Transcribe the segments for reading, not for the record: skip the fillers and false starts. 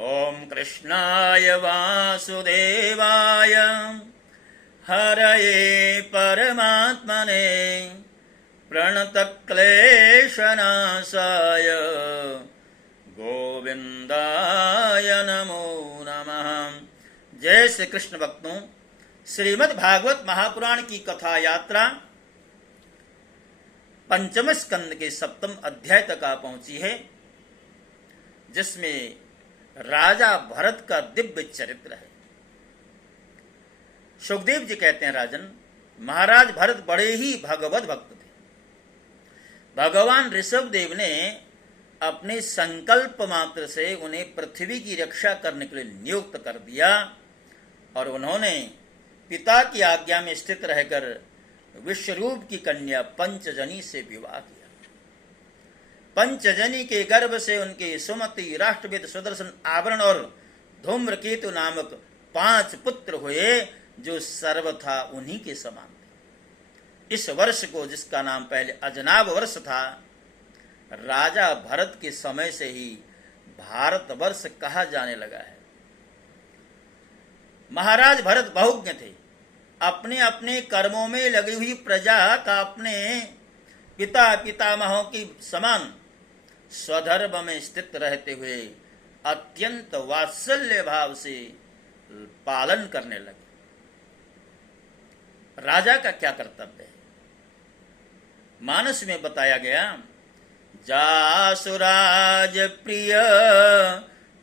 ओम कृष्णाय वासुदेवाय हरये परमात्मने प्रणतक्लेशनाशाय गोविंदाय नमो नमः। जय श्री कृष्ण भक्तों, श्रीमद् भागवत महापुराण की कथा यात्रा पंचम स्कंद के सप्तम अध्याय तक आ पहुंची है, जिसमें राजा भरत का दिव्य चरित्र है। सुखदेव जी कहते हैं, राजन, महाराज भरत बड़े ही भगवत भक्त थे। भगवान ऋषभदेव ने अपने संकल्प मात्र से उन्हें पृथ्वी की रक्षा करने के लिए नियुक्त कर दिया और उन्होंने पिता की आज्ञा में स्थित रहकर विश्वरूप की कन्या पंचजनी से विवाह किया। पंचजनी के गर्भ से उनके सुमति, राष्ट्रविद, सुदर्शन, आवरण और धूम्रकेतु नामक 5 पुत्र हुए, जो सर्वथा उन्हीं के समान थे। इस वर्ष को, जिसका नाम पहले अजनाब वर्ष था, राजा भरत के समय से ही भारतवर्ष कहा जाने लगा है। महाराज भरत बहुज्ञ थे। अपने अपने कर्मों में लगी हुई प्रजा का अपने पिता पितामहों की समान स्वधर्म में स्थित रहते हुए अत्यंत वात्सल्य भाव से पालन करने लगे। राजा का क्या कर्तव्य है, मानस में बताया गया। जासुराज प्रिय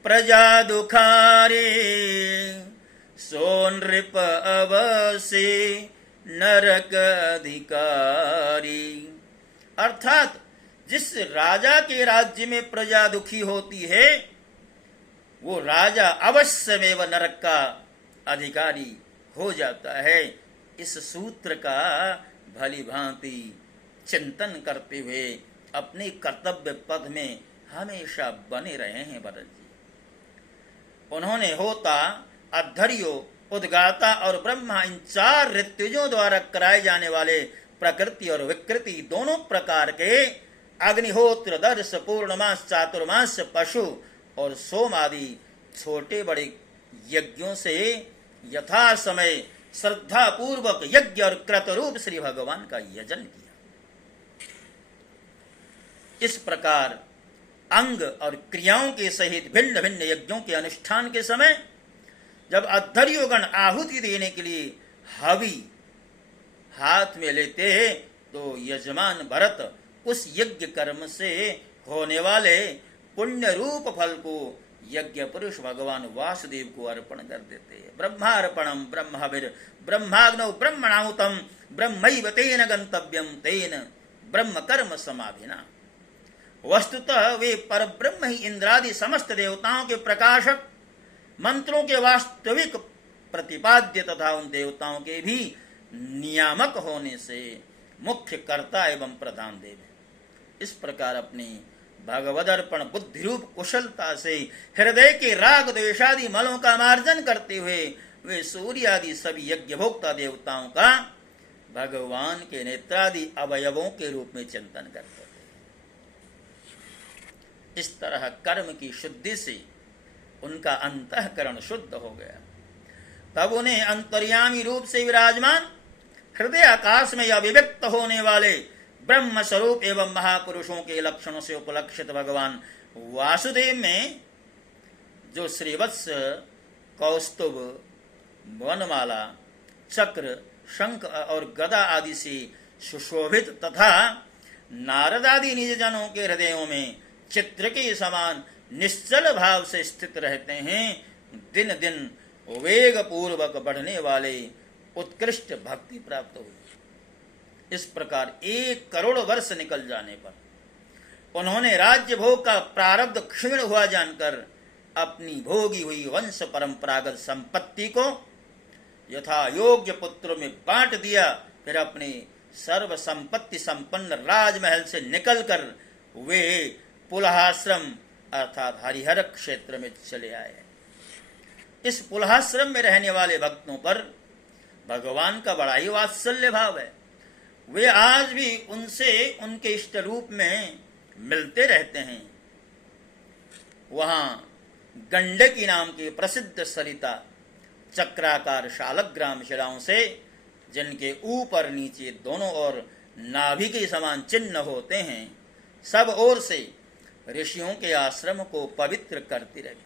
प्रजा दुखारी, सो नृप अवसे नरक अधिकारी। अर्थात जिस राजा के राज्य में प्रजा दुखी होती है, वो राजा अवश्यमेव नरक का अधिकारी हो जाता है। इस सूत्र का भली भांति चिंतन करते हुए अपने कर्तव्य पथ में हमेशा बने रहे हैं भरत जी। उन्होंने होता, अद्धर्यो, उद्गाता और ब्रह्मा, इन 4 ऋत्विजों द्वारा कराए जाने वाले प्रकृति और विकृति दोनों प्रकार के अग्निहोत्र, दर्श, पूर्णमास, चातुर्मास, पशु और सोम आदि छोटे बड़े यज्ञों से यथा समय श्रद्धा पूर्वक यज्ञ और क्रतरूप श्री भगवान का यजन किया। इस प्रकार अंग और क्रियाओं के सहित भिन्न भिन्न यज्ञों के अनुष्ठान के समय जब अद्धर्योगण आहुति देने के लिए हवि हाथ में लेते हैं, तो यजमान भरत उस यज्ञ कर्म से होने वाले पुण्य रूप फल को यज्ञ पुरुष भगवान वासुदेव को अर्पण कर देते हैं। ब्रह्मार्पणम ब्रह्मभिर ब्रह्माग्नौ ब्रह्मणाहुतम ब्रह्मैव तेन गंतव्यम तेन ब्रह्म कर्म समाधिना। वस्तुतः वे परब्रह्म ही इंद्रादि समस्त देवताओं के प्रकाशक, मंत्रों के वास्तविक प्रतिपाद्य तथा उन देवताओं के भी नियामक होने से मुख्य कर्ता एवं प्रधान देव है। इस प्रकार अपनी भगवदर्पण बुद्धि रूप कुशलता से हृदय के राग द्वेषादि मलों का मार्जन करते हुए वे सूर्य आदि सभी यज्ञ भोक्ता देवताओं का भगवान के नेत्रादि अवयवों के रूप में चिंतन करते थे। इस तरह कर्म की शुद्धि से उनका अंतःकरण शुद्ध हो गया। तब उन्हें अंतर्यामी रूप से विराजमान, हृदय आकाश में अभिव्यक्त होने वाले ब्रह्म स्वरूप एवं महापुरुषों के लक्षणों से उपलक्षित भगवान वासुदेव में जो श्रीवत्स, कौस्तुभ, वनमाला, चक्र, शंख और गदा आदि से सुशोभित तथा नारद आदि निज जनों के हृदयों में चित्र के समान निश्चल भाव से स्थित रहते हैं, दिन दिन वेग पूर्वक बढ़ने वाले उत्कृष्ट भक्ति प्राप्त हुई। इस प्रकार 1 करोड़ वर्ष निकल जाने पर उन्होंने राज्य भोग का प्रारब्ध क्षीण हुआ जानकर अपनी भोगी हुई वंश परंपरागत संपत्ति को यथा योग्य पुत्रों में बांट दिया। फिर अपने सर्व संपत्ति संपन्न राजमहल से निकलकर वे पुलहाश्रम अर्थात हरिहर क्षेत्र में चले आए। इस पुलहाश्रम में रहने वाले भक्तों पर भगवान का बड़ा ही वात्सल्य भाव है। वे आज भी उनसे उनके इष्ट रूप में मिलते रहते हैं। वहां गंडकी नाम की प्रसिद्ध सरिता चक्राकार शालग्राम शिलाओं से, जिनके ऊपर नीचे दोनों ओर नाभि के समान चिन्ह होते हैं, सब ओर से ऋषियों के आश्रम को पवित्र करती रही।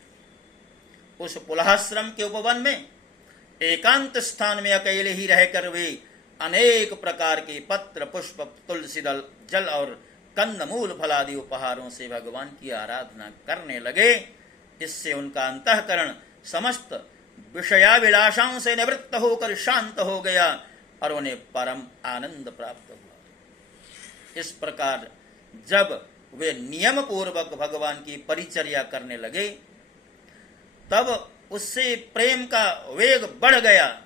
उस पुलहाश्रम के उपवन में एकांत स्थान में अकेले ही रहकर वे अनेक प्रकार के पत्र, पुष्प, तुलसी दल, जल और कंदमूल फलादि उपहारों से भगवान की आराधना करने लगे। इससे उनका अंतःकरण समस्त विषयाभिलाषाओं से निवृत्त होकर शांत हो गया और उन्हें परम आनंद प्राप्त हुआ। इस प्रकार जब वे नियम पूर्वक भगवान की परिचर्या करने लगे, तब उससे प्रेम का वेग बढ़ गया,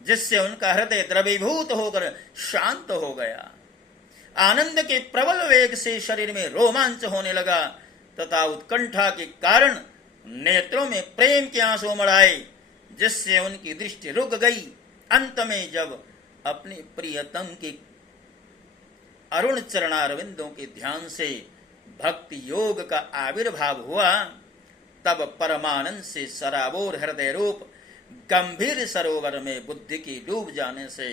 जिससे उनका हृदय द्रवीभूत होकर शांत हो गया। आनंद के प्रबल वेग से शरीर में रोमांच होने लगा तथा उत्कंठा के कारण नेत्रों में प्रेम के आंसू उमड़ आए, जिससे उनकी दृष्टि रुक गई। अंत में जब अपने प्रियतम के अरुण चरणारविंदों के ध्यान से भक्ति योग का आविर्भाव हुआ, तब परमानंद से सराबोर हृदय रूप गंभीर सरोवर में बुद्धि की डूब जाने से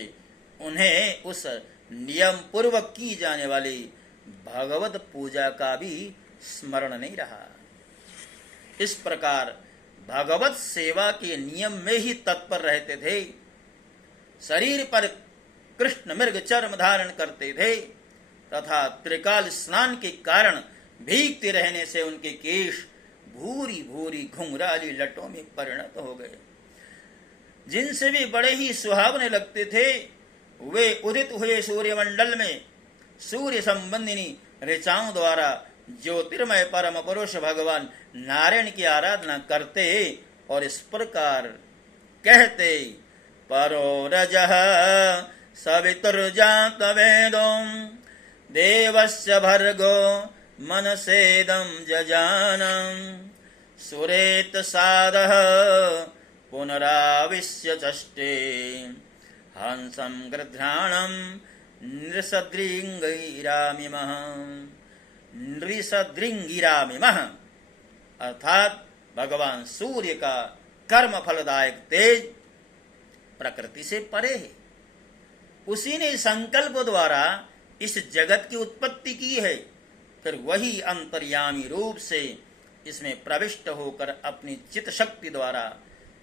उन्हें उस नियम पूर्वक की जाने वाली भगवत पूजा का भी स्मरण नहीं रहा। इस प्रकार भगवत सेवा के नियम में ही तत्पर रहते थे। शरीर पर कृष्ण मृग चर्म धारण करते थे तथा त्रिकाल स्नान के कारण भीगते रहने से उनके केश भूरी भूरी घुंघराली लटों में परिणत हो गए, जिनसे भी बड़े ही सुहावने लगते थे। वे उदित हुए सूर्यमंडल में सूर्य संबंधिनी ऋचाओं द्वारा ज्योतिर्मय परम पुरुष भगवान नारायण की आराधना करते और इस प्रकार कहते, परो रजः सवितुर्जात वेदो देवस्य भर्गो मनसेदं जजानं सुरेत सादः पुनराविश्य चष्टे हंसं गृध्राणं नृसदृंगिरामिमः। अर्थात भगवान सूर्य का कर्म फलदायक तेज प्रकृति से परे है। उसी ने संकल्प द्वारा इस जगत की उत्पत्ति की है, फिर वही अंतर्यामी रूप से इसमें प्रविष्ट होकर अपनी चित्त शक्ति द्वारा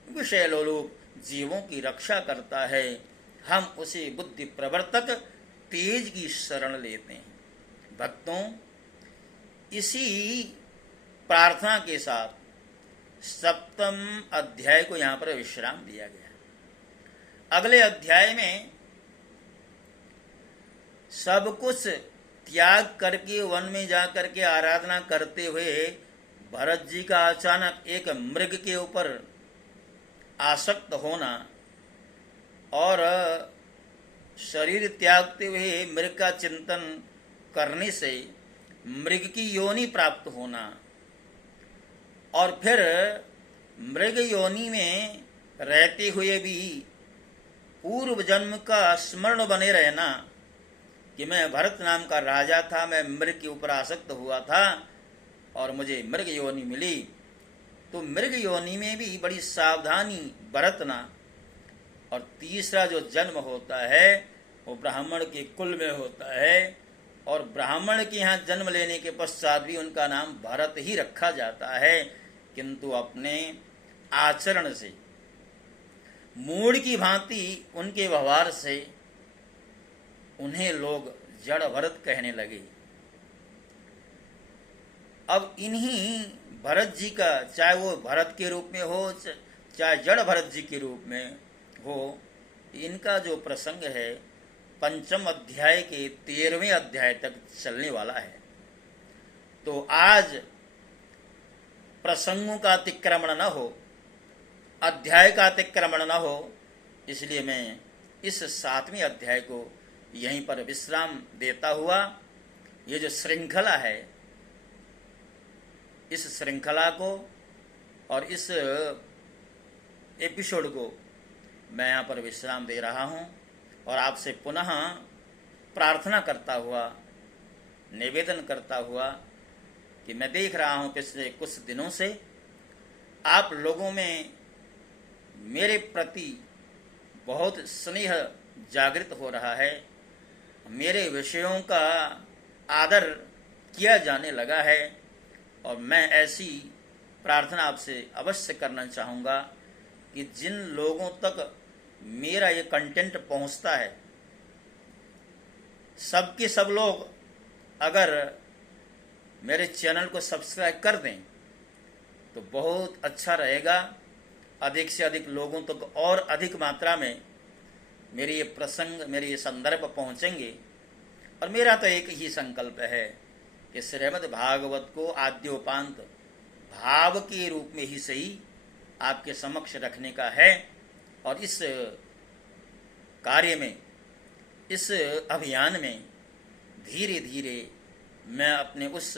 विषय लोलुप जीवों की रक्षा करता है। हम उसे बुद्धि प्रवर्तक तेज की शरण लेते हैं। भक्तों, इसी प्रार्थना के साथ सप्तम अध्याय को यहाँ पर विश्राम दिया गया। अगले अध्याय में सब कुछ त्याग करके वन में जाकर के आराधना करते हुए भरत जी का अचानक एक मृग के ऊपर आसक्त होना और शरीर त्यागते हुए मृग का चिंतन करने से मृग की योनि प्राप्त होना और फिर मृग योनि में रहते हुए भी पूर्व जन्म का स्मरण बने रहना कि मैं भरत नाम का राजा था, मैं मृग के ऊपर आसक्त हुआ था और मुझे मृग योनि मिली। तो मृग योनि में भी बड़ी सावधानी बरतना। और तीसरा जो जन्म होता है वो ब्राह्मण के कुल में होता है और ब्राह्मण के यहाँ जन्म लेने के पश्चात भी उनका नाम भरत ही रखा जाता है, किंतु अपने आचरण से मूढ़ की भांति उनके व्यवहार से उन्हें लोग जड़ भरत कहने लगे। अब इन्हीं भरत जी का, चाहे वो भरत के रूप में हो चाहे जड़ भरत जी के रूप में हो, इनका जो प्रसंग है पंचम अध्याय के 13वें अध्याय तक चलने वाला है। तो आज प्रसंगों का अतिक्रमण न हो, अध्याय का अतिक्रमण न हो, इसलिए मैं इस 7वें अध्याय को यहीं पर विश्राम देता हुआ ये जो श्रृंखला है, इस श्रृंखला को और इस एपिसोड को मैं यहाँ पर विश्राम दे रहा हूँ और आपसे पुनः प्रार्थना करता हुआ, निवेदन करता हुआ कि मैं देख रहा हूँ पिछले कुछ दिनों से आप लोगों में मेरे प्रति बहुत स्नेह जागृत हो रहा है, मेरे विषयों का आदर किया जाने लगा है, और मैं ऐसी प्रार्थना आपसे अवश्य करना चाहूँगा कि जिन लोगों तक मेरा ये कंटेंट पहुँचता है, सबके सब लोग अगर मेरे चैनल को सब्सक्राइब कर दें तो बहुत अच्छा रहेगा। अधिक से अधिक लोगों तक और अधिक मात्रा में मेरे ये प्रसंग, मेरे ये संदर्भ पहुँचेंगे। और मेरा तो एक ही संकल्प है कि श्रीमद् भागवत को आद्योपांत भाव के रूप में ही सही आपके समक्ष रखने का है, और इस कार्य में, इस अभियान में धीरे धीरे मैं अपने उस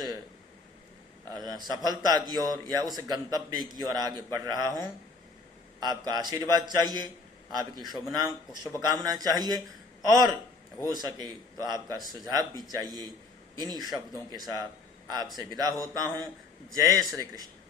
सफलता की ओर या उस गंतव्य की ओर आगे बढ़ रहा हूँ। आपका आशीर्वाद चाहिए, आपकी शुभकामना चाहिए, और हो सके तो आपका सुझाव भी चाहिए। इन्हीं शब्दों के साथ आपसे विदा होता हूँ। जय श्री कृष्ण।